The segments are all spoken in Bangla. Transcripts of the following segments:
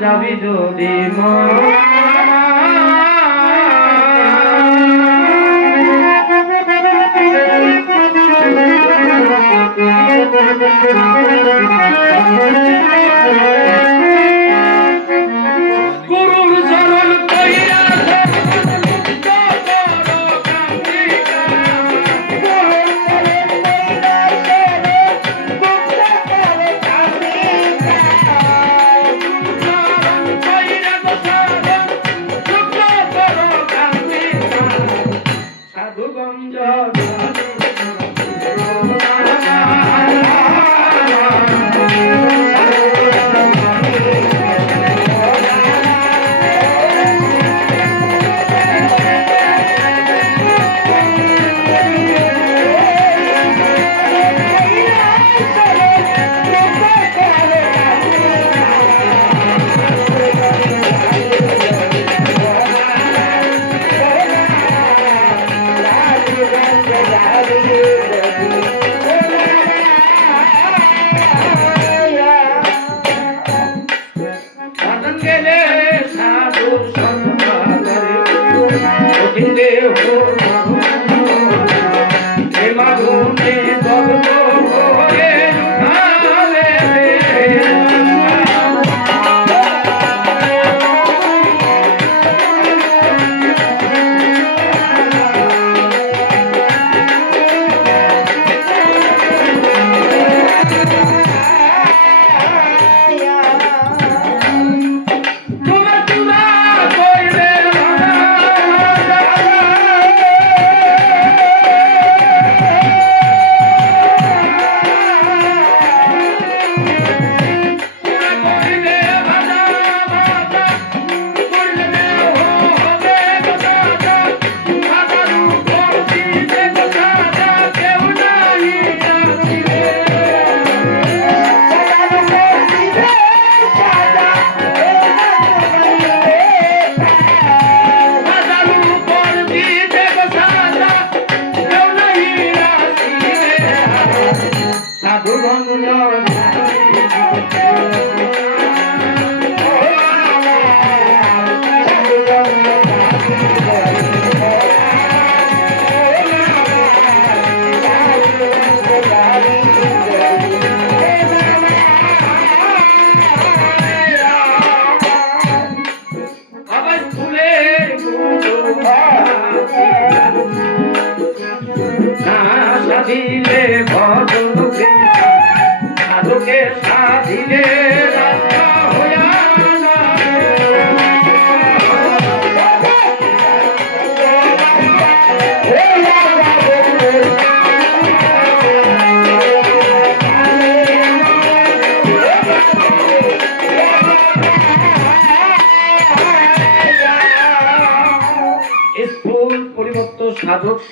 যাবি যদি গুরুর que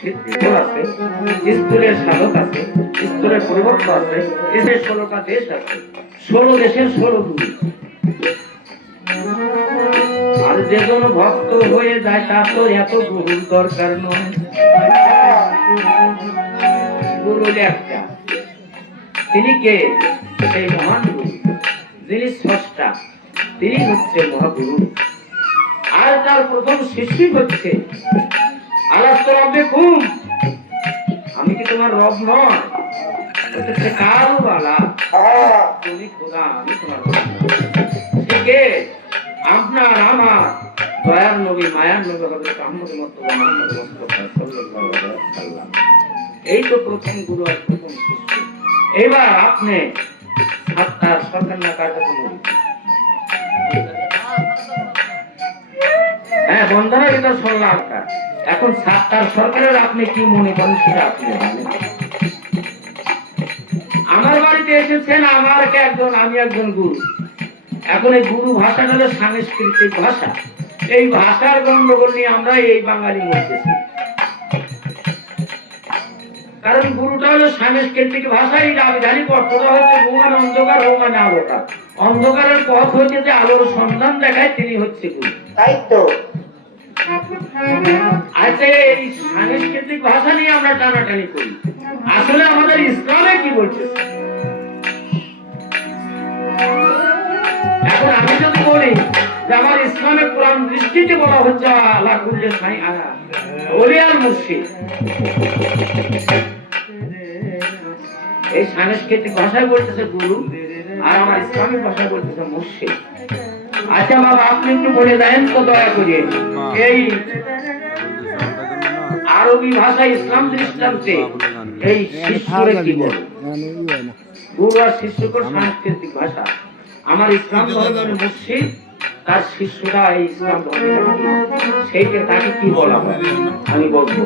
সিদ্ধ আছে, স্কুলের সাধক আছে আছে ষোলোটা দেশ আছে। ষোলো দেশের ষোলো আর যে জন ভক্ত হয়ে যায়, তার তো এত গুরুর দরকার নয়। একটা। তিনি কে? সেই মহান গুরু। যিনি স্রষ্টা, তিনি হচ্ছে মহাগুরু। আর তার প্রথম শিষ্য হচ্ছে আলাস তো রব্বে কুম আমি কি তোমার রব নয়? হচ্ছে কাল বালা তুমি খোদা আমি তোমার। কে আপনার আমার দয়ার নবী মায়ার নবী হযরত আহমদ মুস্তাফা মুহাম্মদ মুস্তাফা সাল্লাল্লাহু আলাইহি ওয়াসাল্লাম। এই তো প্রথম গুরু আর প্রথম শিষ্য। এবার আপনি আপনার না কাজ হ্যাঁ বন্ধনা এটা শুনলাম। এখন সাতটার সরকারের আপনি কি মনে করেন সেটা আপনি। আমার বাড়িতে এসেছেন আমার একজন, আমি একজন গুরু। এখন এই গুরু হলো সাংস্কৃতিক ভাষা। এই ভাষার নিয়ে আমরা এই বাঙালি কারণ গুরুটা হলো সাংস্কৃতিক ভাষা, এই রাজধানী পত্রটা হচ্ছে ভুমান অন্ধকার ভুমান আলোটা অন্ধকারের পথ হচ্ছে যে আলোর সন্ধান দেখায় তিনি হচ্ছে গুরু। তাই তো। আচ্ছা এই সাংস্কৃতিক ভাষা নিয়ে আমরা টানাটানি করি। আসলে আমাদের ইসলামে কি বলছে? এখন আমি যদি বলি যে আমার ইসলামে কোরআন দৃষ্টিতে বলা হচ্ছে আল্লাহ কুল্লে সাই ওলিয়াল মুর্শিদ। এই সাংস্কৃতিক ভাষায় বলতেছে গুরু, আর আমার ইসলামিক ভাষায় বলতেছে মুর্শিদ। আচ্ছা বাবা আপনি একটু বলে দেন তো দয়া করে। এই আরবি ভাষা ইসলাম দৃষ্টান্তে এই শিশুরে কি বলে? গুরু আর শিষ্যকর সাংস্কৃতিক ভাষা। আমার ইসলাম ধর্মের মুর্শিদ তার শিষ্যরা এই ইসলাম ধর্মের? সেইটা তাকে কি বলা হয় আমি বলব।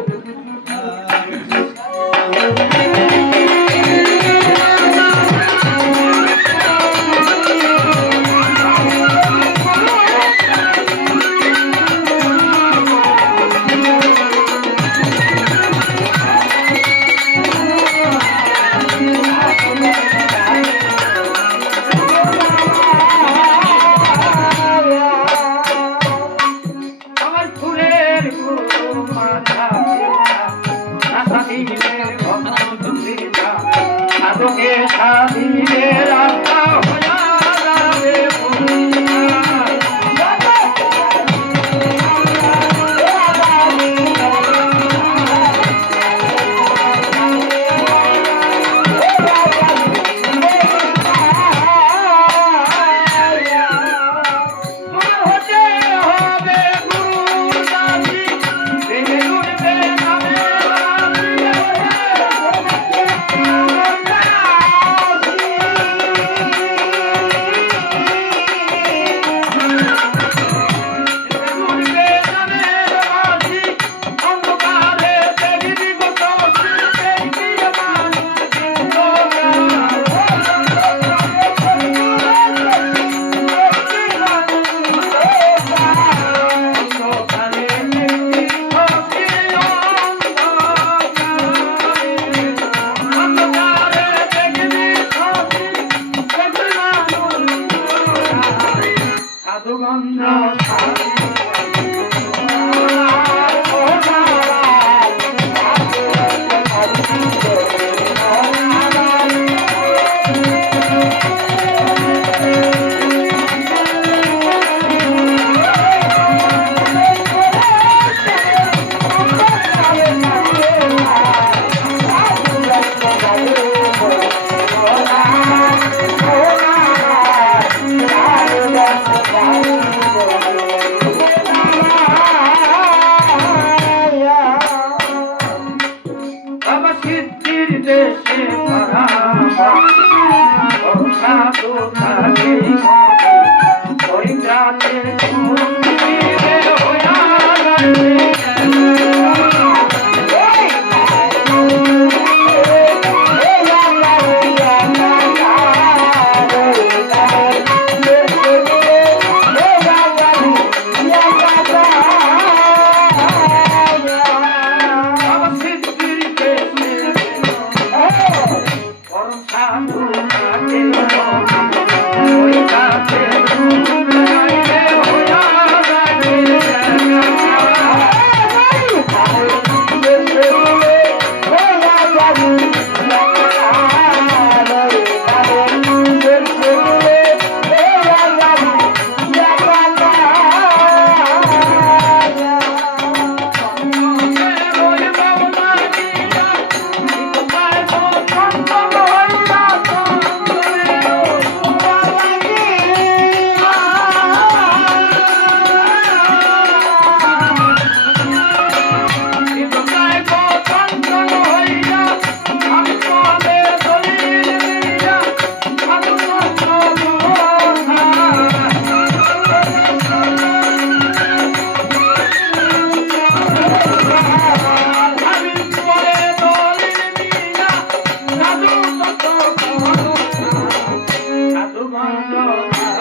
Oh,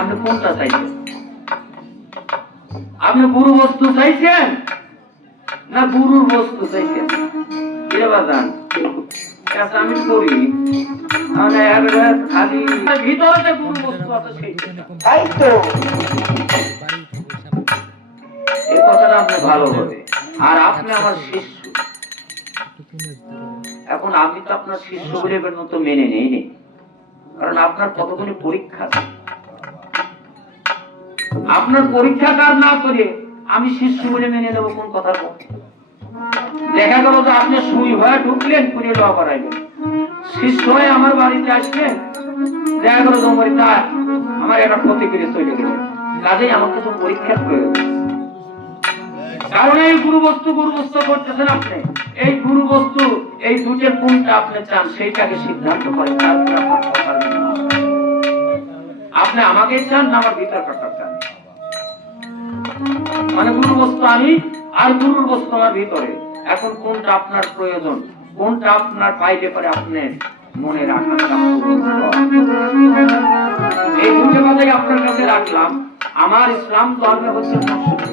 আপনি কোনটা চাইছেন? আপনি গুরু বস্তু চাইছেন না গুরুর বস্তু চাইছেন? বাজান আমি করি খালি ভিতরে যে গুরু বস্তু আছে তাই তো। এই কথাটা আপনি ভালো হবে আর আপনি আমার শিষ্য। এখন আমি তো আপনার শিষ্য বলে মতো মেনে নেই কারণ আপনার কতগুলি পরীক্ষা আছে। আপনার পরীক্ষা কার না করে আমি শিষ্য বলে মেনে নেব কোন কথার কথা দেখা গেল যে আপনি সুই হয়ে ঢুকলেন পুড়ে লওয়া করাইলেন। শিষ্য হয়ে আমার বাড়িতে আসলেন। দেখা গেল যে আমার তা আমার একটা ক্ষতি করে চলে গেলেন কাজেই আমাকে তো পরীক্ষা প্রয়োজন। কারণ এই গুরু বস্তু গুরু বস্তু করতেছেন আপনি। এই গুরু বস্তু এই দুটের কোনটা আপনি চান, সেইটাকে সিদ্ধান্ত করেন। আপনি আমাকে চান না আমার ভিতর চান মানে গুরু বস্তু আমি আর গুরুর বস্তু আমার ভিতরে। এখন কোনটা আপনার প্রয়োজন? কোনটা আপনার পাইলে পরে আপনি মনে রাখার এই দুটো কথাই আপনার কাছে রাখলাম। আমার ইসলাম ধর্মে হচ্ছে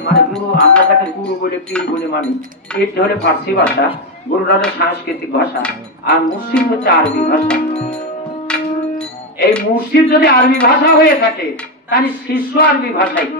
মানে গুরু, আমরা তাকে গুরু বলে, পীর বলে মানি, পীর ধরে ফার্সি ভাষা, গুরুটা সাংস্কৃতিক ভাষা, আর মুসলিম হচ্ছে আরবি ভাষা। এই মুর্শিদ যদি আরবি ভাষা হয়ে থাকে, তাহলে শিষ্য আরবি ভাষায় কি?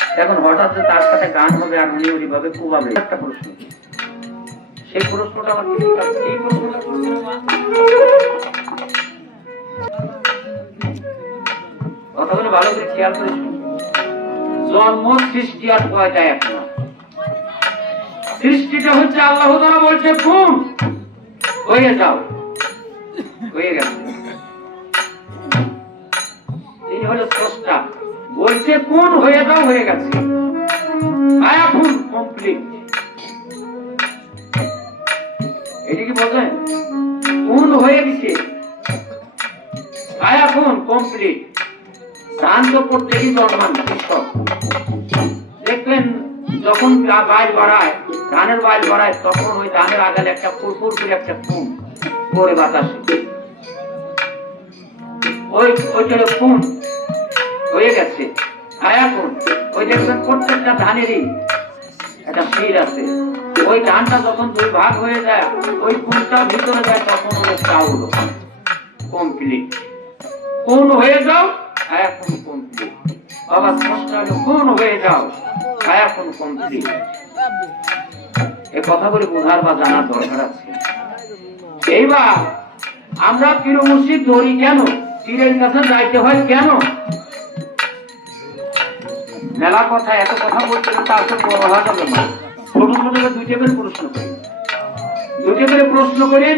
এখন হঠাৎ তার সাথে গান হবে আর উনি ওইভাবে কোবাবে একটা প্রশ্ন। সেই প্রশ্নটা আমার এই কথাগুলো ভালো করে খেয়াল করে জন্ম সৃষ্টি আর পয়দা এক সৃষ্টিটা হচ্ছে আল্লাহ তাআলা বলছে কোন হয়ে যাও। হয়ে গেছে। তিনি হলো স্রষ্টা। বলছে কোন হয়ে যাও হয়ে গেছে। আয়াফুল কমপ্লিট এটা কি বলছেন? কোন হয়ে গেছে? আয়াফুল কমপ্লিট ধান তো প্রত্যেকই জন্মান দেখবেন যখন বাইল বাড়ায় ধানের বাইল বাড়ায় তখন ওই ধানের আগালে একটা ফুরফুর করে একটা ফুল পড়ে বাতাসে। ওই হলো ফুল হয়ে গেছে। আয়া কোন ওই দেখবেন প্রত্যেকটা ধানেরই একটা শির আছে। ওই ধানটা যখন দুই ভাগ হয়ে যায়, ওই ফুলটা ভিতরে যায়, তখন হলো চাউল কমপ্লিট কোন হয়ে যাও এখন কমপ্লিট বাবা স্পষ্ট কোন হয়ে যাও এখন কমপ্লিট এই কথাগুলি বোঝার বা জানার দরকার আছে। এইবার আমরা পীর মুর্শিদ ধরি কেন? পীরের কাছে যাইতে হয় কেন? মেলা কথা এত কথা বলছে না তা আসল বড় হওয়া যাবে না। ছোট ছোট করে দুইটা করে প্রশ্ন করি। দুইটা করে প্রশ্ন করেন